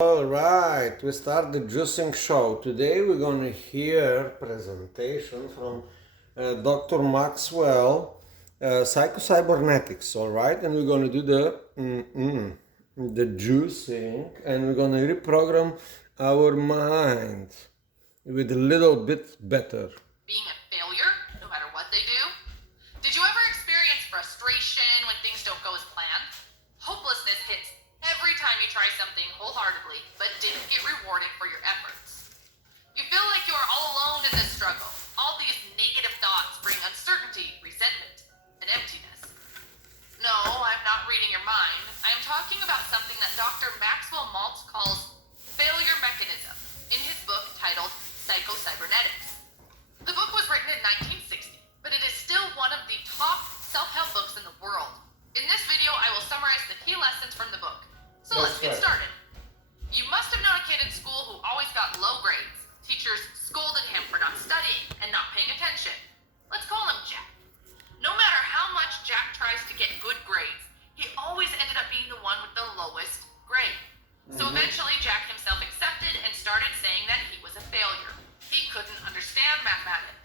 All right, we start the juicing show. Today we're going to hear presentation from Dr. Maxwell, psychocybernetics. All right, and we're going to do the juicing, and we're going to reprogram our mind with a little bit better. Being a failure, no matter what they do? Did you ever experience frustration when things don't go as planned? Hopelessness hits every time you try something wholeheartedly, but didn't get rewarded for your efforts. You feel like you are all alone in this struggle. All these negative thoughts bring uncertainty, resentment, and emptiness. No, I'm not reading your mind. I am talking about something that Dr. Maxwell Maltz calls failure mechanism in his book titled Psychocybernetics. The book was written in 1960, but it is still one of the top self-help books in the world. In this video, I will summarize the key lessons from the book. So let's get started. You must have known a kid in school who always got low grades. Teachers scolded him for not studying and not paying attention. Let's call him Jack. No matter how much Jack tries to get good grades, he always ended up being the one with the lowest grade. So eventually, Jack himself accepted and started saying that he was a failure. He couldn't understand mathematics.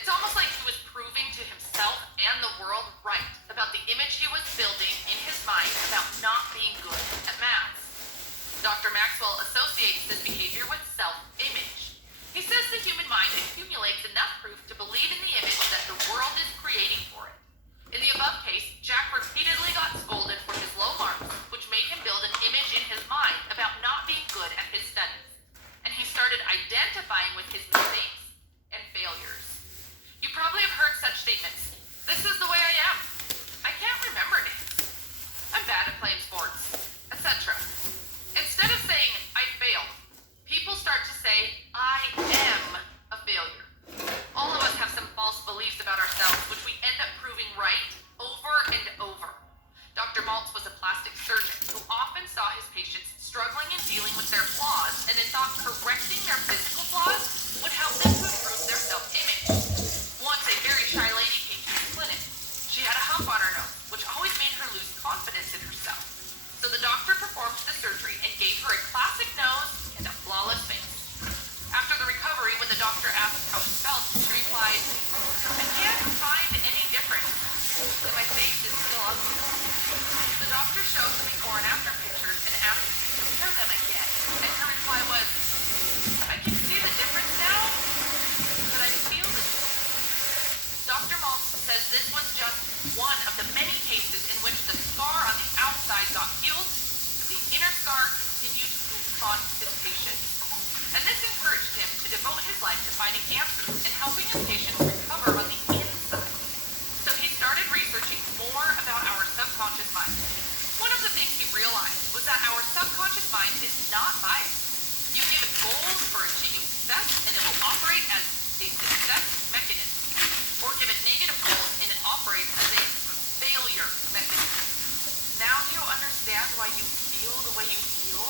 It's almost like he was proving to himself and the world right about the image he was building in his mind about not being good at maths. Dr. Maxwell associates this behavior with self-image. He says the human mind accumulates enough proof to believe in the image that the world is creating for it. In the above case, Jack repeatedly got scolded for his low marks, which made him build an image in his mind about not being good at his studies. And he started identifying with his mistakes and failures. You probably have heard such statements. This is the way I am. I can't remember names. I'm bad at playing sports, etc. Instead of saying, I failed, people start to say, I am a failure. All of us have some false beliefs about ourselves, which we end up proving right over and over. Dr. Maltz was a plastic surgeon who often saw his patients struggling and dealing with their flaws and then thought correcting their physical flaws would help them to improve their self-image. Once a very shy lady came to his clinic. She had a hump on her nose, which always made her lose confidence in herself. So the doctor performed the surgery and gave her a classic nose and a flawless face. After the recovery, when the doctor asked how she felt, she replied, I can't find any difference, and my face is still ugly. The doctor showed the before and after pictures and asked to compare them again, and her reply was, I can see the difference now, but I feel the difference. Dr. Maltz says this was just one of the many cases in which the scar on the outside got healed, the inner scar continued to haunt his patients. And this encouraged him to devote his life to finding answers and helping his patients recover on the inside. So he started researching more about our subconscious mind. One of the things he realized was that our subconscious mind is not biased. You give it goals for achieving success and it will operate as a success mechanism. Or give it negative goals and it operates as a failure mechanism. Now do you understand why you feel the way you feel?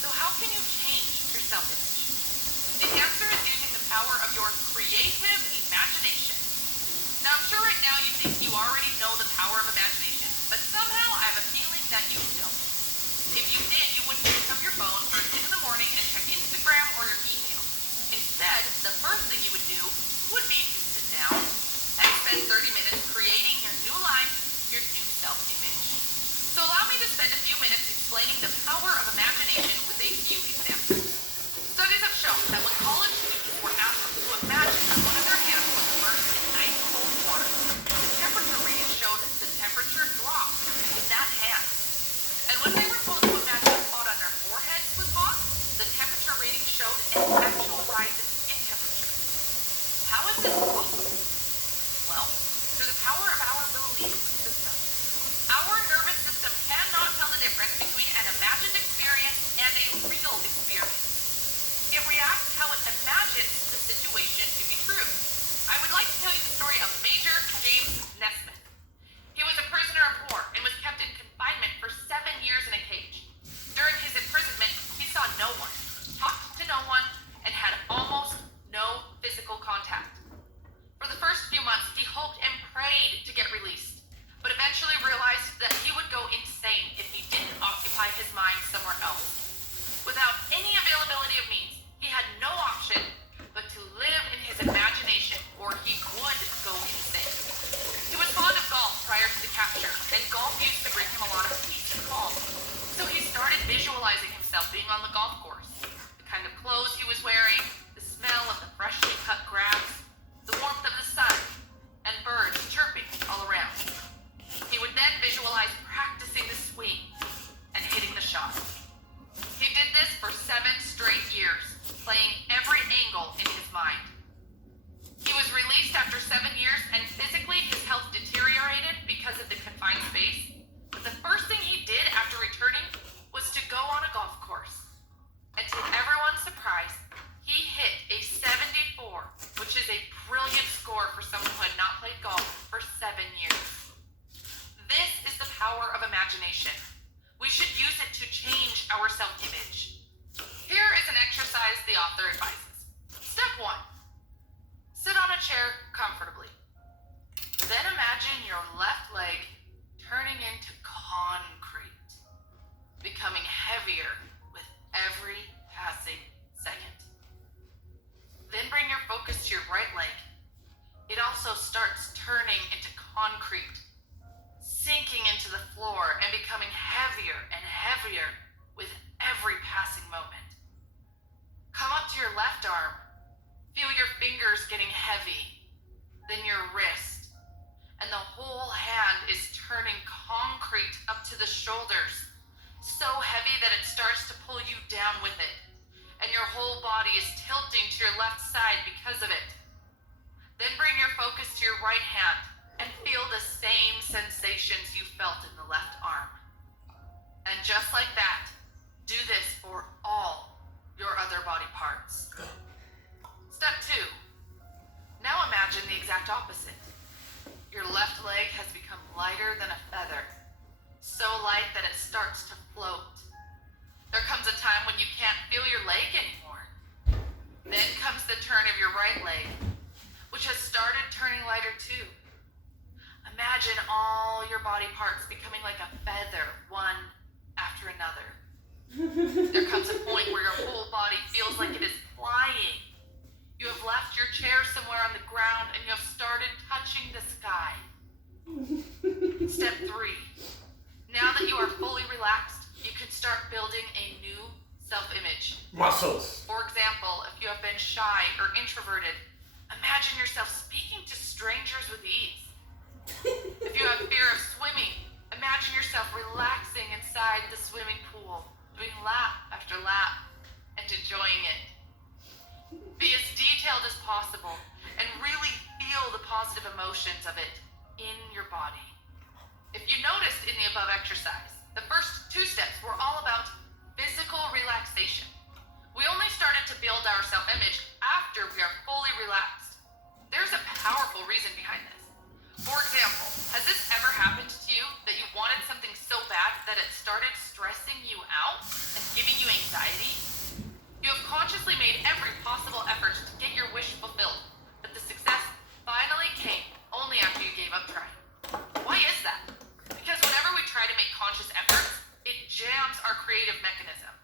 So how can you change your self-image? The answer is using the power of your creative imagination. Now I'm sure right now you think you already know the power of imagination, but somehow I have a feeling that you don't. If you did, you wouldn't pick up your phone first thing in the morning and check Instagram or your email. Instead, the first thing you would do would be to sit down and spend 30 minutes creating your new life, your new self-image. So allow me to spend a few minutes explaining the power of imagination being on the golf course, the kind of clothes he was wearing, the smell of the freshly cut grass, the warmth of the sun, and birds chirping all around. He would then visualize practicing the swing and hitting the shot. He did this for 7 straight years, playing every angle in his mind. He was released after 7 years, and physically his health deteriorated because of the confined space. But the first thing he did after returning was to go on a golf course. And to everyone's surprise, he hit a 74, which is a brilliant score for someone who had not played golf for 7 years. This is the power of imagination. We should use it to change our self-image. Here is an exercise the author advises. Step 1. Sit on a chair comfortably. Then imagine your left leg turning into concrete, becoming heavier with every passing second. Then bring your focus to your right leg. It also starts turning into concrete, sinking into the floor and becoming heavier and heavier with every passing moment. Come up to your left arm. Feel your fingers getting heavy, then your wrist, and the whole hand is turning concrete up to the shoulders, so heavy that it starts to pull you down with it, and your whole body is tilting to your left side because of it. Then bring your focus to your right hand and feel the same sensations you felt in the left arm. And just like that, do this for all your other body parts. Step 2. Now imagine the exact opposite. Your left leg has become lighter than a feather, so light that it starts to float. There comes a time when you can't feel your leg anymore. Then comes the turn of your right leg, which has started turning lighter too. Imagine all your body parts becoming like a feather, one after another. There comes a point where your whole body feels like it is flying. You have left your chair somewhere on the ground and you have started touching the sky. Step 3. Now that you are fully relaxed, you can start building a new self-image. Muscles. For example, if you have been shy or introverted, imagine yourself speaking to strangers with ease. If you have fear of swimming, imagine yourself relaxing inside the swimming pool, doing lap after lap and enjoying it. Be as detailed as possible and really feel the positive emotions of it in your body. If you noticed in the above exercise, the first 2 steps were all about physical relaxation. We only started to build our self-image after we are fully relaxed. There's a powerful reason behind this. For example, has this ever happened to you that you wanted something so bad that it started stressing you out and giving you anxiety? You have consciously made every possible effort to get your wish fulfilled, but the success finally came only after you gave up trying. Why is that? Because whenever we try to make conscious efforts, it jams our creative mechanism.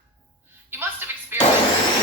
You must have experienced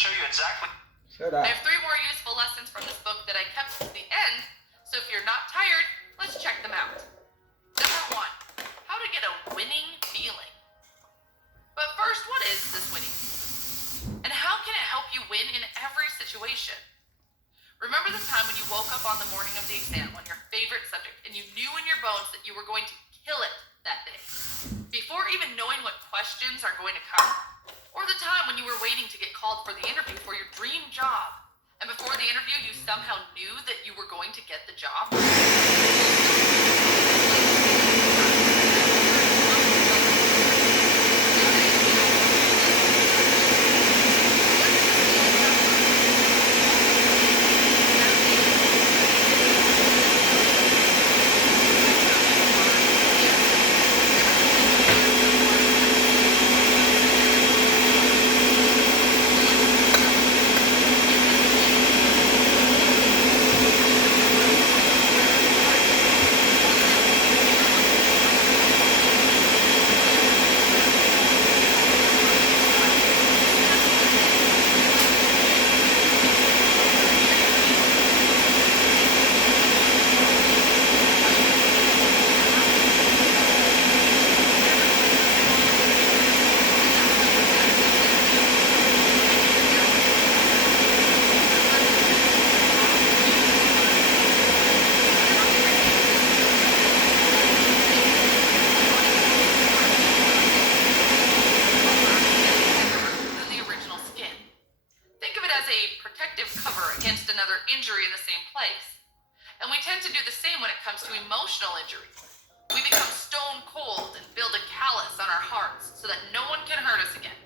show you exactly. Shut up. I have 3 more useful lessons from this book that I kept to the end, so if you're not tired, let's check them out. Number 1, how to get a winning feeling. But first, what is this winning? And how can it help you win in every situation? Remember the time when you woke up on the morning of the exam on your favorite subject and you knew in your bones that you were going to kill it that day, before even knowing what questions are going to come? Or the time when you were waiting to get called for the interview for your dream job, and before the interview you somehow knew that you were going to get the job? Injury in the same place. And we tend to do the same when it comes to emotional injuries. We become stone cold and build a callus on our hearts so that no one can hurt us again.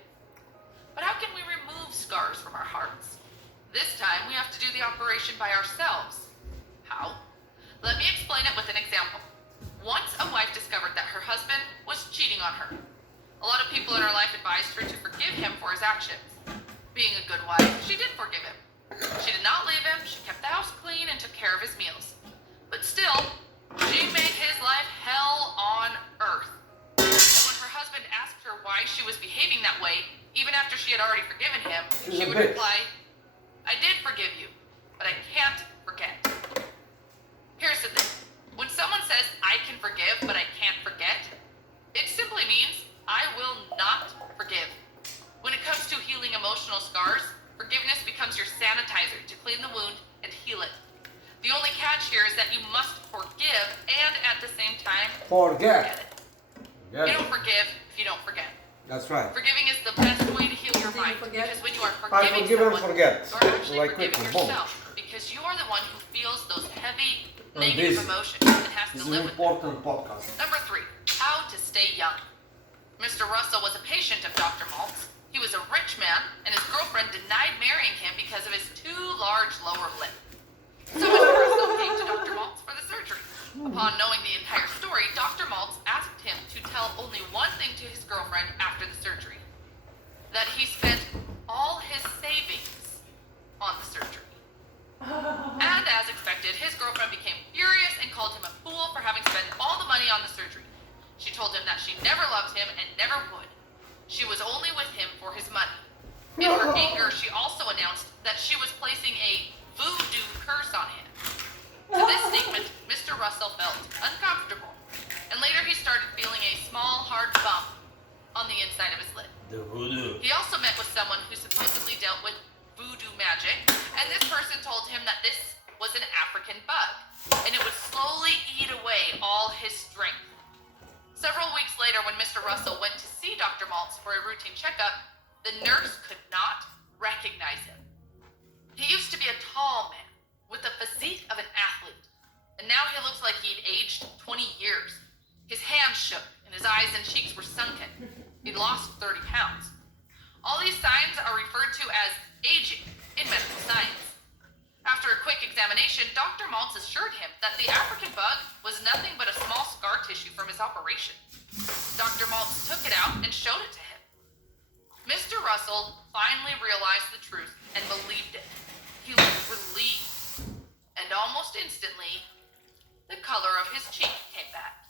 But how can we remove scars from our hearts? This time we have to do the operation by ourselves. How? Let me explain it with an example. Once a wife discovered that her husband was cheating on her. A lot of people in her life advised her to forgive him for his actions. Being a good wife, she did forgive him. She did not leave him, she kept the house clean and took care of his meals. But still, she made his life hell on earth. And when her husband asked her why she was behaving that way, even after she had already forgiven him, she would reply, "I did forgive you, but I can't forget." Here's the thing. When someone says, "I can forgive, but I can't forget," it simply means, I will not forgive. When it comes to healing emotional scars, forgiveness becomes your sanitizer to clean the wound and heal it. The only catch here is that you must forgive and at the same time forget it. You don't forgive if you don't forget. That's right. Forgiving is the best way to heal your mind, because when you are I forgiving forgive and someone, forget. you're actually Like forgiving quickly, boom. yourself, because you are the one who feels those heavy And negative this emotions and has This to is live an with them. important podcast. Number 3, how to stay young. Mr. Russell was a patient of Dr. Maltz. He was a rich man, and his girlfriend denied marrying him because of his too large lower lip. So Mr. Russell came to Dr. Maltz for the surgery. Upon knowing the entire story, Dr. Maltz asked him to tell only one thing to his girlfriend after the surgery: that he spent all his savings on the surgery. And as expected, his girlfriend became furious and called him a fool for having spent all the money on the surgery. She told him that she never loved him and never would. She was only with him for his money. In her anger, she also announced that she was placing a voodoo curse on him. To this statement, Mr. Russell felt uncomfortable, and later he started feeling a small, hard bump on the inside of his lip. The voodoo. He also met with someone who supposedly dealt with voodoo magic, and this person told him that this was an African bug, and it would slowly eat away all his strength. Several weeks later, when Mr. Russell went to see Dr. Maltz for a routine checkup, the nurse could not recognize him. He used to be a tall man with the physique of an athlete, and now he looks like he'd aged 20 years. His hands shook, and his eyes and cheeks were sunken. He'd lost 30 pounds. All these signs are referred to as aging in medical science. After a quick examination, Dr. Maltz assured him that the African bug was nothing but a small scar tissue from his operation. Dr. Maltz took it out and showed it to him. Mr. Russell finally realized the truth and believed it. He looked relieved, and almost instantly, the color of his cheek came back.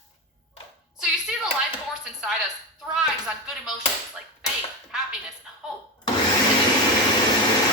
So you see, the life force inside us thrives on good emotions like faith, happiness, and hope. And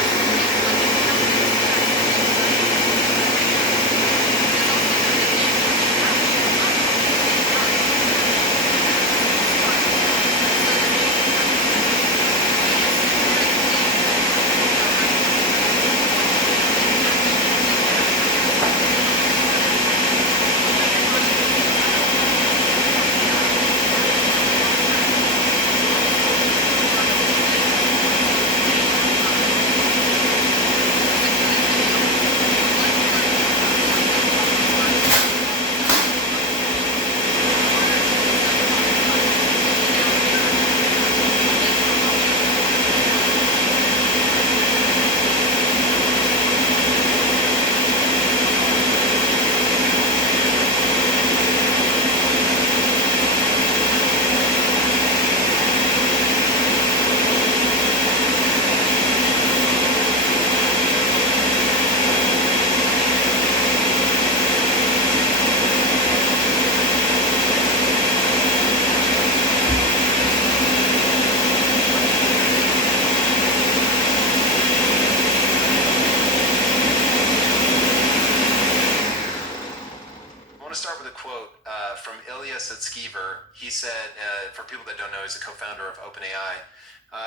said Skeever. He said, for people that don't know, he's a co-founder of OpenAI.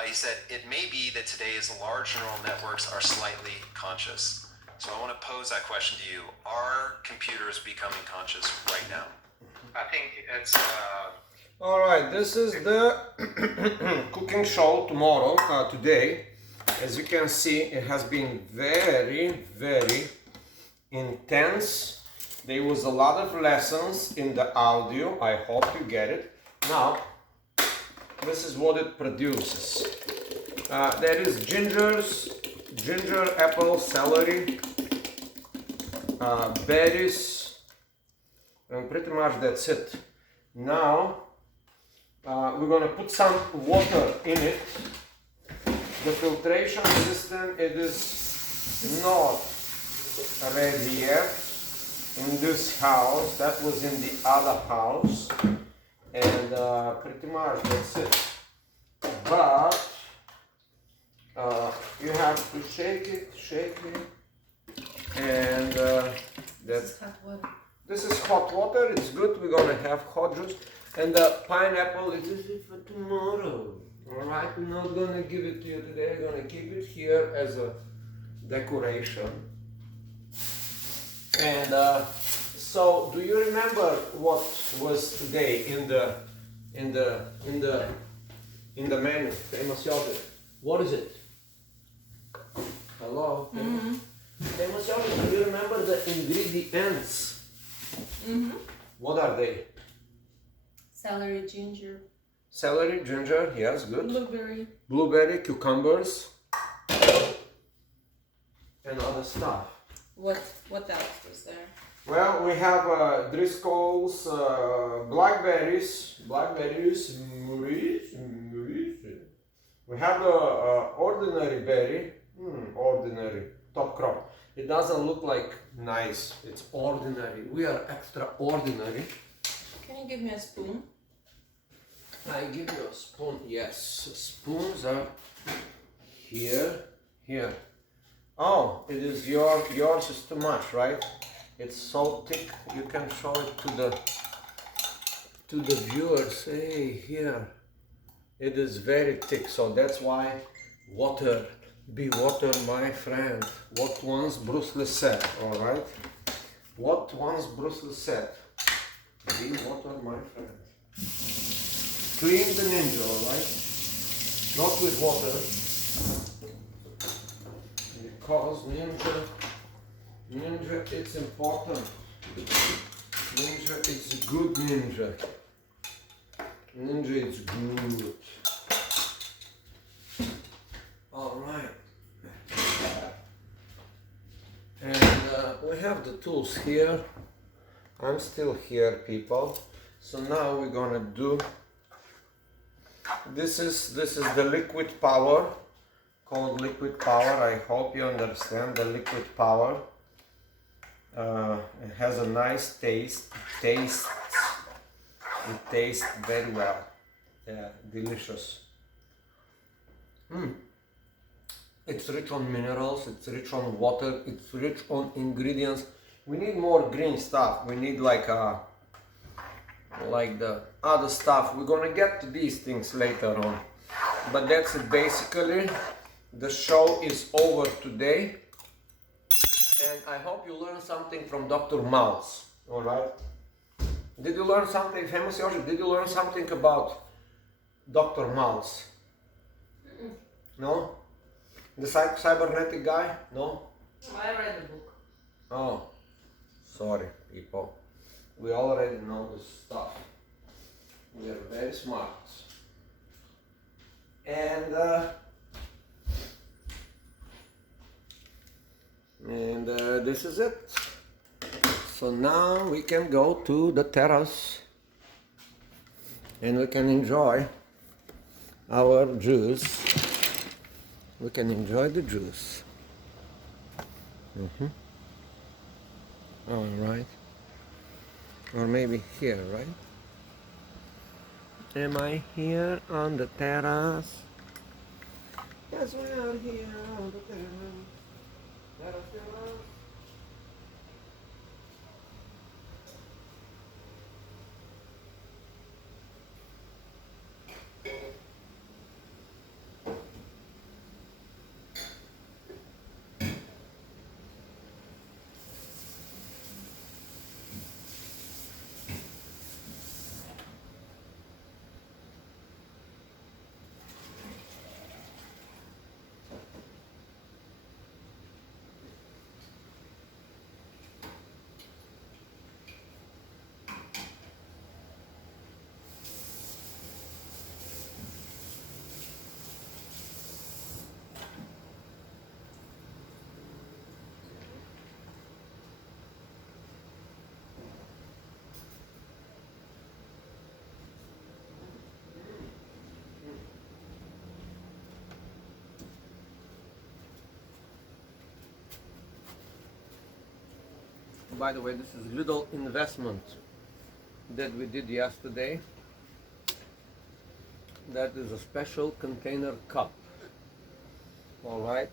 He said, it may be that today's large neural networks are slightly conscious. So I want to pose that question to you. Are computers becoming conscious right now? I think it's All right, this is the cooking show tomorrow, today. As you can see, it has been very, very intense. There was a lot of lessons in the audio. I hope you get it. Now, this is what it produces. There is ginger, apple, celery, berries, and pretty much that's it. Now, we're gonna put some water in it. The filtration system, it is not ready yet in this house. That was in the other house, and pretty much that's it. But you have to shake it, and that's hot water. this is hot water. It's good. We're gonna have hot juice, and the pineapple is for tomorrow. All right, we're not gonna give it to you today. We're gonna keep it here as a decoration. And so, do you remember what was today in the menu? Famous yogurt. What is it? Hello. Mm-hmm. Famous yogurt. Do you remember the ingredients? Mm-hmm. What are they? Celery, ginger, Celery, ginger. Yes, good. blueberry. Cucumbers, and other stuff. What else was there? Well, we have Driscoll's, blackberries, we have the ordinary berry, ordinary, top crop. It doesn't look like nice, it's ordinary. We are extraordinary. Can you give me a spoon? I give you a spoon, yes. Spoons are here. Oh, it is yours is too much, right? It's so thick, you can show it to the viewers. Hey, here. It is very thick, so that's why water, be water, my friend. What once Bruce Lee said, all right? What once Bruce Lee said, be water, my friend. Clean the ninja, all right? Not with water. Because ninja, it's important. Ninja, it's good ninja. Ninja, it's good. All right. And we have the tools here. I'm still here, people. So now we're gonna do. This is the liquid power. Called liquid power. I hope you understand the liquid power. It has a nice taste. It tastes very well. Yeah, delicious. It's rich on minerals. It's rich on water. It's rich on ingredients. We need more green stuff. We need like the other stuff. We're gonna get to these things later on. But that's it basically. The show is over today, and I hope you learned something from Dr. Mouse. All right? Did you learn something, Famous Yoshi? Did you learn something about Dr. Mouse? No? The cybernetic guy? No? I read the book. Oh, sorry, people. We already know this stuff. We are very smart. And this is it. So now we can go to the terrace and we can enjoy our juice. We can enjoy the juice. All right. Or maybe here, right? Am I here on the terrace? Yes, we are here on the terrace. Terrace. By the way, this is little investment that we did yesterday. That is a special container cup. All right,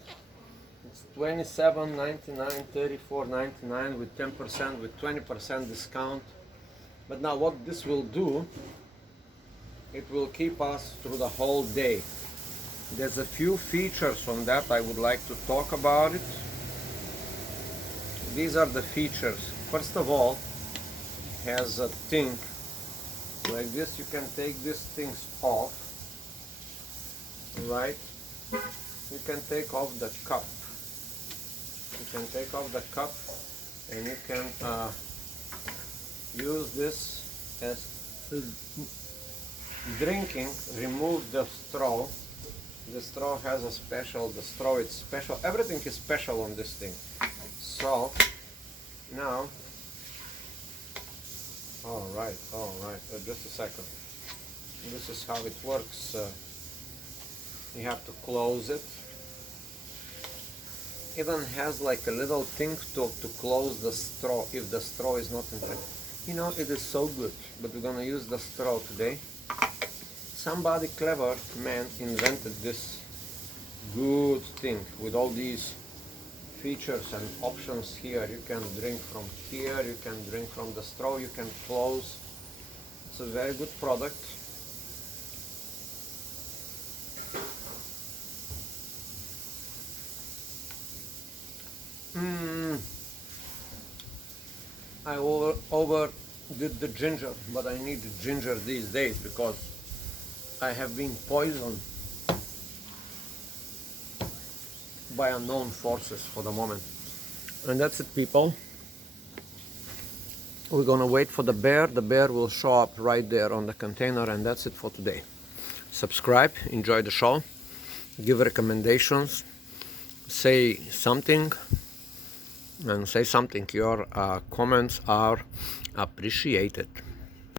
it's $27.99, $34.99 with 10%, with 20% discount. But now what this will do, it will keep us through the whole day. There's a few features from that I would like to talk about it. These are the features. First of all, has a thing like this. You can take these things off, right? You can take off the cup. You can take off the cup and you can use this as drinking. Remove the straw. The straw has a special, the straw is special, everything is special on this thing. So now, all right, just a second. This is how it works. You have to close it. Even has like a little thing to close the straw if the straw is not in. You know, it is so good, but we're gonna use the straw today. Somebody clever man invented this good thing with all these features and options here. You can drink from here, you can drink from the straw, you can close. It's a very good product. I overdid the ginger, but I need ginger these days because I have been poisoned by unknown forces for the moment. And that's it, people. We're gonna wait for the bear. The bear will show up right there on the container, and that's it for today. Subscribe, enjoy the show, give recommendations, say something, and say something. Your comments are appreciated.